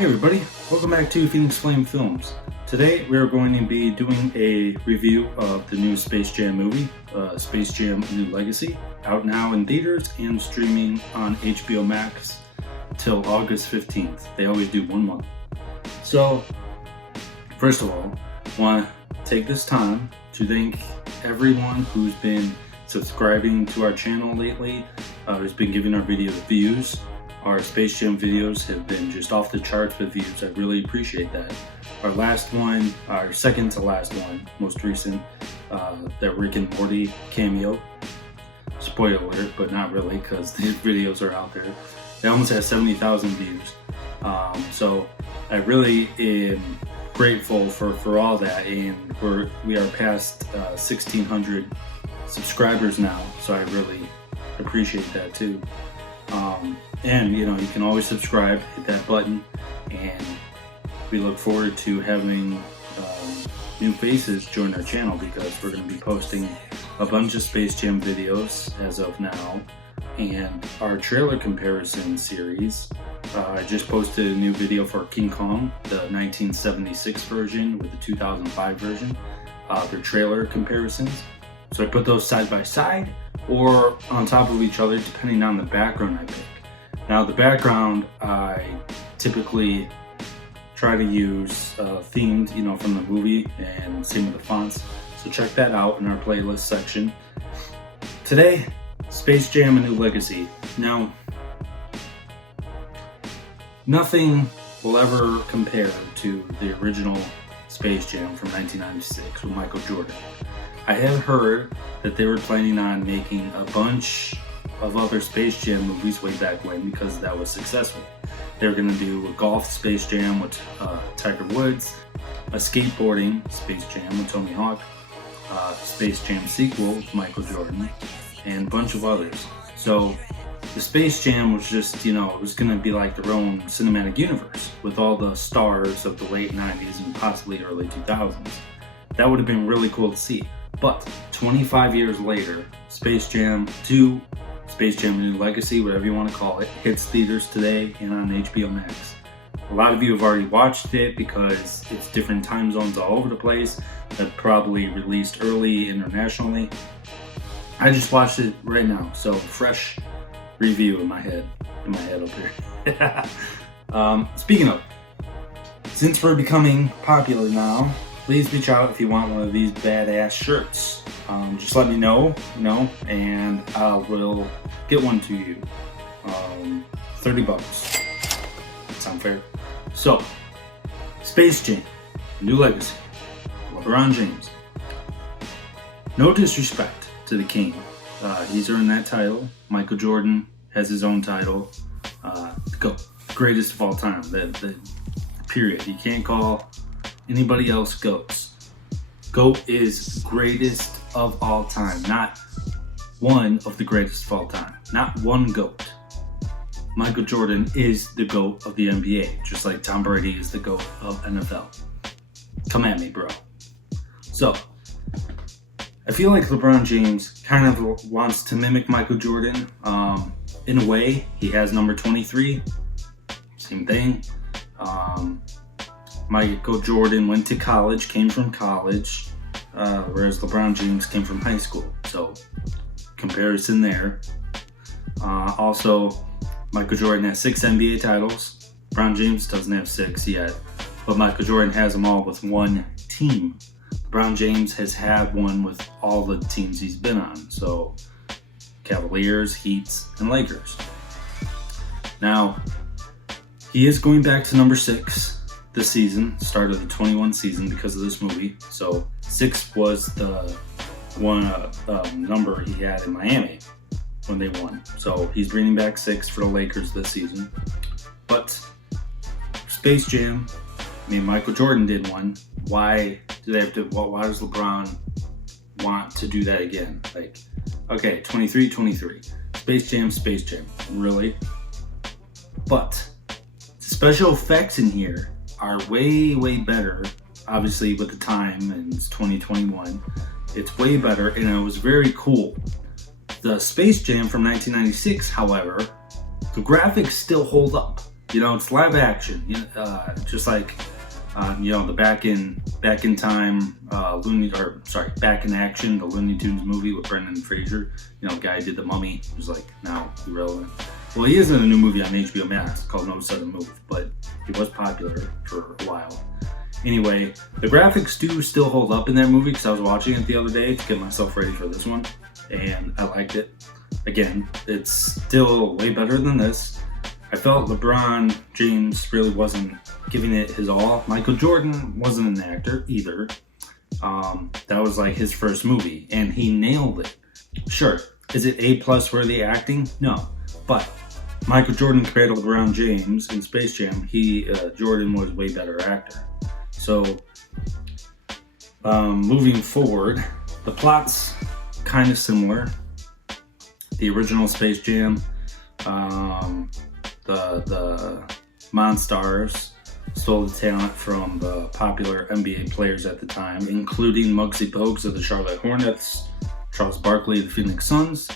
Hey everybody, welcome back to Phoenix Flame Films. Today we are going to be doing a review of the new Space Jam movie, Space Jam: New Legacy, out now in theaters and streaming on HBO Max till August 15th. They always do 1 month. So, first of all, I want to take this time to thank everyone who's been subscribing to our channel lately, who's been giving our videos views. Our Space Jam videos have been just off the charts with views. I really appreciate that. Our last one, our second to last one, most recent, that Rick and Morty cameo. Spoiler alert, but not really, because the videos are out there. They almost have 70,000 views. So I really am grateful for all that, and we are past 1,600 subscribers now. So I really appreciate that too. And you can always subscribe, hit that button, and we look forward to having new faces join our channel, because we're going to be posting a bunch of Space Jam videos as of now, and our trailer comparison series. I just posted a new video for King Kong, the 1976 version with the 2005 version, their trailer comparisons. So I put those side by side or on top of each other depending on the background I pick. Now the background I typically try to use themed, from the movie, and same with the fonts. So check that out in our playlist section. Today, Space Jam: A New Legacy. Now, nothing will ever compare to the original Space Jam from 1996 with Michael Jordan. I have heard that they were planning on making a bunch of other Space Jam movies way back when, because that was successful. They were going to do a golf Space Jam with Tiger Woods, a skateboarding Space Jam with Tony Hawk, Space Jam sequel with Michael Jordan, and a bunch of others. So the Space Jam was just, it was going to be like their own cinematic universe with all the stars of the late 90s and possibly early 2000s. That would have been really cool to see. But 25 years later, Space Jam 2, Space Jam: A New Legacy, whatever you want to call it, hits theaters today and on HBO Max. A lot of you have already watched it because it's different time zones all over the place. That probably released early internationally. I just watched it right now, so fresh review in my head up here. Speaking of, since we're becoming popular now, please reach out if you want one of these badass shirts. Just let me know, and I will get one to you. $30. Sound fair? So, Space Jam: New Legacy. LeBron James. No disrespect to the king. He's earned that title. Michael Jordan has his own title. GOAT. Greatest of all time. The period. You can't call anybody else GOATs. GOAT is greatest of all time, not one of the greatest of all time, not one GOAT. Michael Jordan is the GOAT of the NBA, just like Tom Brady is the GOAT of NFL. Come at me, bro. So, I feel like LeBron James kind of wants to mimic Michael Jordan. In a way, he has number 23, same thing. Michael Jordan went to college, came from college, whereas LeBron James came from high school. So, comparison there. Also, Michael Jordan has 6 NBA titles. LeBron James doesn't have 6 yet, but Michael Jordan has them all with one team. LeBron James has had one with all the teams he's been on. So, Cavaliers, Heats, and Lakers. Now, he is going back to number 6 this season, start of the 21 season, because of this movie. So 6 was the one number he had in Miami when they won. So he's bringing back 6 for the Lakers this season. But Space Jam, Michael Jordan did one. Why do they have to? Why does LeBron want to do that again? Like, okay, 23. Space Jam, really? But the special effects in here are way better, obviously with the time, and it's 2021. It's way better, and it was very cool. The Space Jam from 1996, however, the graphics still hold up. It's live action. Just like the Back in Time Back in Action, the Looney Tunes movie with Brendan Fraser. The guy who did The Mummy, who's like now irrelevant. Well, he is in a new movie on HBO Max called No Sudden Move, but he was popular for a while. Anyway, the graphics do still hold up in that movie because I was watching it the other day to get myself ready for this one, and I liked it. Again, it's still way better than this. I felt LeBron James really wasn't giving it his all. Michael Jordan wasn't an actor either. That was like his first movie, and he nailed it. Sure, is it A+ worthy acting? No, but Michael Jordan compared to LeBron James in Space Jam, Jordan was way better actor. So, moving forward, the plot's kind of similar. The original Space Jam, the Monstars stole the talent from the popular NBA players at the time, including Muggsy Bogues of the Charlotte Hornets, Charles Barkley of the Phoenix Suns,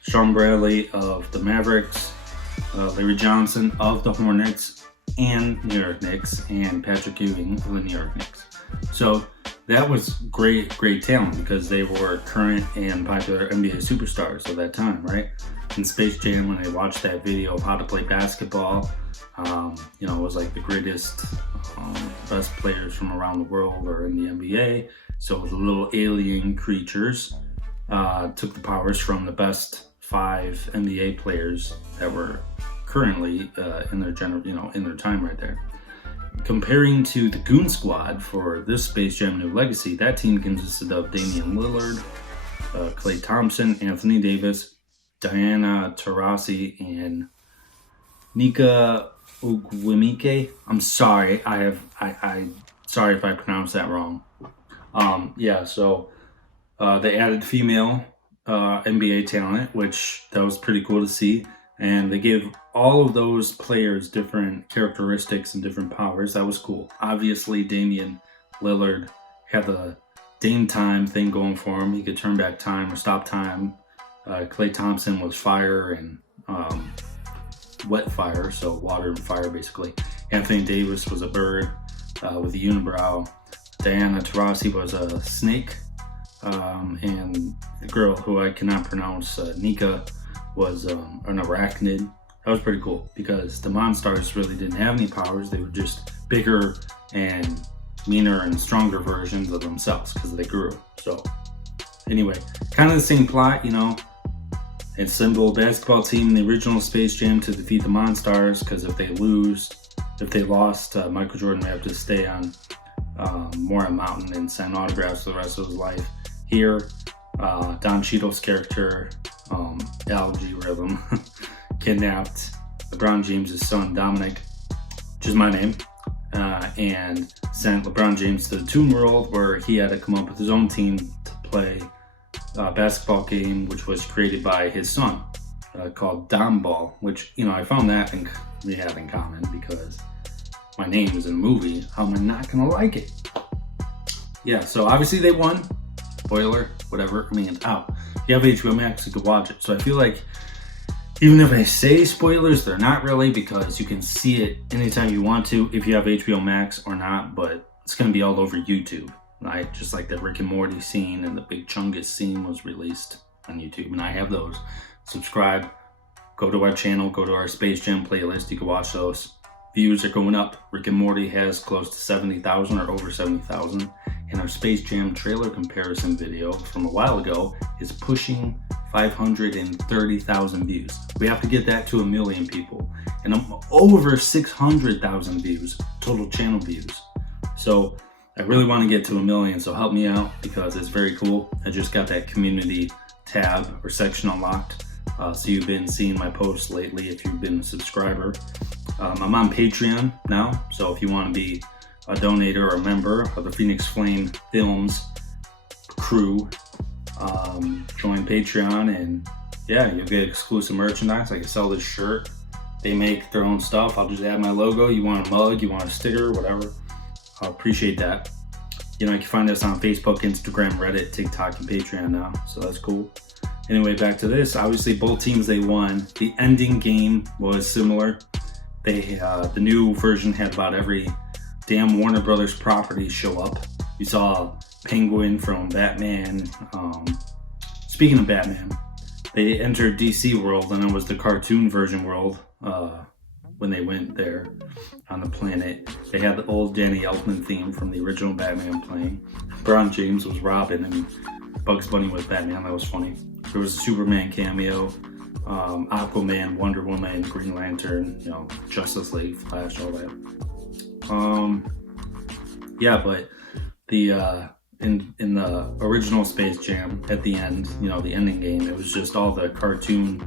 Sean Bradley of the Mavericks, Larry Johnson of the Hornets and New York Knicks, and Patrick Ewing of the New York Knicks. So that was great talent because they were current and popular NBA superstars of that time, right? In Space Jam, when I watched that video of how to play basketball, it was like the greatest, best players from around the world are in the NBA. So the little alien creatures took the powers from the best 5 NBA players that were currently in their time right there. Comparing to the Goon Squad for this Space Jam New Legacy, that team consisted of Damian Lillard, Klay Thompson, Anthony Davis, Diana Taurasi, and Nika Ogwumike. I'm sorry, sorry if I pronounced that wrong. So they added female NBA talent, which that was pretty cool to see. And they gave all of those players different characteristics and different powers. That was cool. Obviously, Damian Lillard had the Dame Time thing going for him. He could turn back time or stop time. Klay Thompson was fire and wet fire, so water and fire basically. Anthony Davis was a bird with a unibrow. Diana Taurasi was a snake. And the girl who I cannot pronounce, Nika, was an arachnid. That was pretty cool because the Monstars really didn't have any powers. They were just bigger and meaner and stronger versions of themselves because they grew. So anyway, kind of the same plot, It's simple basketball team in the original Space Jam to defeat the Monstars, because if they lost, Michael Jordan would have to stay on Morat Mountain and sign autographs for the rest of his life. Here, Don Cheadle's character, Algae Rhythm, kidnapped LeBron James' son Dominic, which is my name, and sent LeBron James to the Toon World, where he had to come up with his own team to play a basketball game, which was created by his son, called Dom Ball, which, I found that we have in common because my name is in a movie. How am I not gonna like it? Yeah, so obviously they won. Spoiler, whatever. It's out. If you have HBO Max, you can watch it. So I feel like even if I say spoilers, they're not really, because you can see it anytime you want to if you have HBO Max or not, but it's going to be all over YouTube, right? Just like the Rick and Morty scene and the Big Chungus scene was released on YouTube, and I have those. Subscribe, go to our channel, go to our Space Jam playlist. You can watch those. Views are going up. Rick and Morty has close to 70,000 or over 70,000. And our Space Jam trailer comparison video from a while ago is pushing 530,000 views. We have to get that to 1 million people. And over 600,000 views, total channel views. So I really want to get to 1 million, so help me out because it's very cool. I just got that community tab or section unlocked. So you've been seeing my posts lately if you've been a subscriber. I'm on Patreon now, so if you want to be a donator or a member of the Phoenix Flame Films crew, join Patreon, and yeah, you'll get exclusive merchandise. I can sell this shirt. They make their own stuff. I'll just add my logo. You want a mug, you want a sticker, whatever. I'll appreciate that. You can find us on Facebook, Instagram, Reddit, TikTok, and Patreon now, so that's cool. Anyway, back to this. Obviously, both teams, they won. The ending game was similar. The new version had about every damn Warner Brothers property show up. You saw Penguin from Batman. Speaking of Batman, they entered DC World, and it was the cartoon version world. When they went there on the planet, they had the old Danny Elfman theme from the original Batman playing. LeBron James was Robin, and Bugs Bunny was Batman. That was funny. There was a Superman cameo, Aquaman, Wonder Woman, Green Lantern, Justice League, Flash, all that. Yeah, but the in the original Space Jam, at the end, the ending game, it was just all the cartoon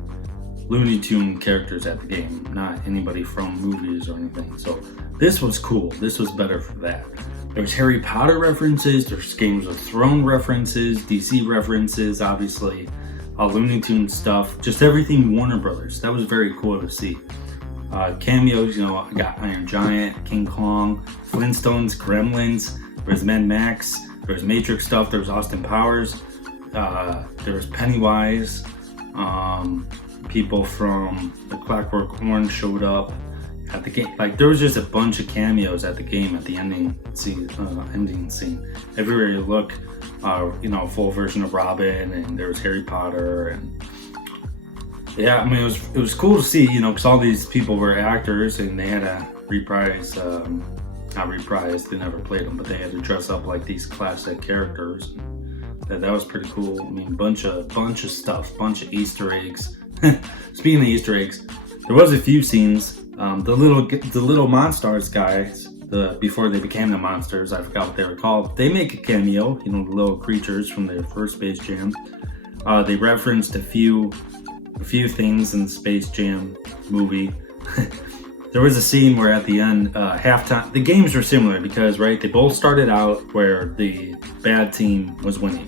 Looney Tune characters at the game, not anybody from movies or anything. So this was cool. This was better for that. There's Harry Potter references, there's Games of Thrones references, DC references, obviously, Looney Tune stuff, just everything Warner Brothers. That was very cool to see. Cameos, I got Iron Giant, King Kong, Flintstones, Gremlins, there's Mad Max, there's Matrix stuff, there's Austin Powers, there was Pennywise, people from the Clockwork Orange showed up at the game. Like, there was just a bunch of cameos at the game at the ending scene. Everywhere you look, full version of Robin, and there was Harry Potter, and yeah, I mean, it was cool to see, because all these people were actors, and they had to reprise, not reprise, they never played them, but they had to dress up like these classic characters. That was pretty cool. I mean, bunch of stuff, bunch of Easter eggs. Speaking of Easter eggs, there was a few scenes. The little Monstars guys, before they became the monsters, I forgot what they were called. They make a cameo. The little creatures from the first Space Jam. They referenced a few things in the Space Jam movie. There was a scene where at the end, halftime, the games were similar because, right, they both started out where the bad team was winning.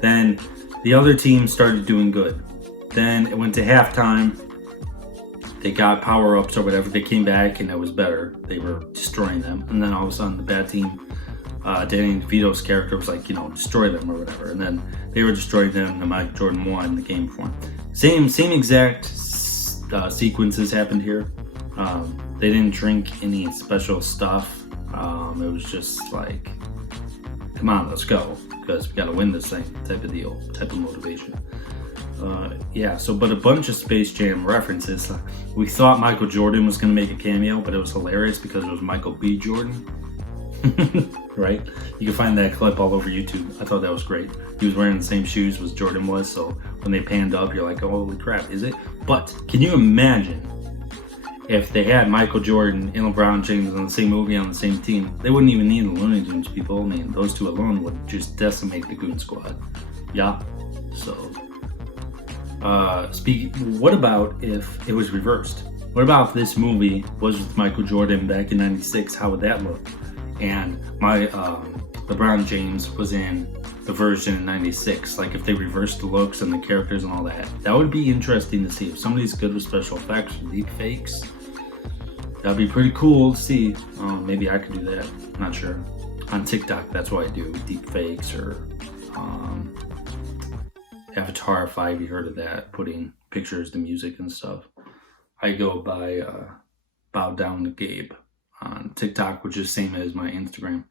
Then the other team started doing good. Then it went to halftime. They got power-ups or whatever. They came back and it was better. They were destroying them. And then all of a sudden the bad team, Danny DeVito's character was like, destroy them or whatever. And then they were destroying them and Michael Jordan won the game for him. Same exact sequences happened here. They didn't drink any special stuff. It was just like, come on, let's go, because we got to win this thing type of deal, type of motivation. But a bunch of Space Jam references. We thought Michael Jordan was going to make a cameo, but it was hilarious because it was Michael B. Jordan. Right? You can find that clip all over YouTube. I thought that was great. He was wearing the same shoes as Jordan was, so when they panned up, you're like, oh, holy crap, is it? But can you imagine if they had Michael Jordan and LeBron James in the same movie on the same team? They wouldn't even need the Looney Tunes people. I mean, those two alone would just decimate the Goon Squad. Yeah. So, what about if it was reversed? What about if this movie was with Michael Jordan back in '96? How would that look? And LeBron James was in the version in '96. Like, if they reversed the looks and the characters and all that, that would be interesting to see. If somebody's good with special effects or deep fakes, that'd be pretty cool to see. Maybe I could do that. I'm not sure. On TikTok, that's what I do, deep fakes, or Avatar, if you heard of that, putting pictures to music and stuff. I go by Bow Down to Gabe on TikTok, which is same as my Instagram.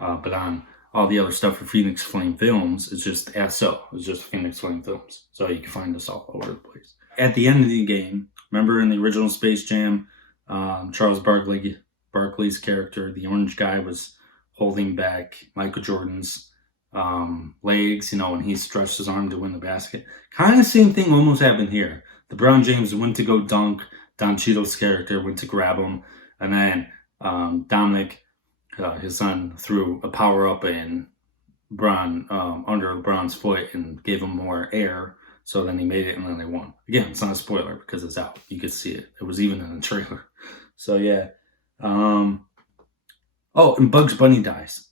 But on all the other stuff for Phoenix Flame Films, it's just SO. It's just Phoenix Flame Films. So you can find us all over the place. At the end of the game, remember in the original Space Jam, Charles Barkley's character, the orange guy, was holding back Michael Jordan's legs, and he stretched his arm to win the basket. Kind of same thing almost happened here. LeBron James went to go dunk. Don Cheadle's character went to grab him. And then Dominic, his son, threw a power-up and under LeBron's foot and gave him more air. So then he made it, and then they won. Again, it's not a spoiler because it's out. You could see it. It was even in the trailer. So, yeah. Oh, and Bugs Bunny dies.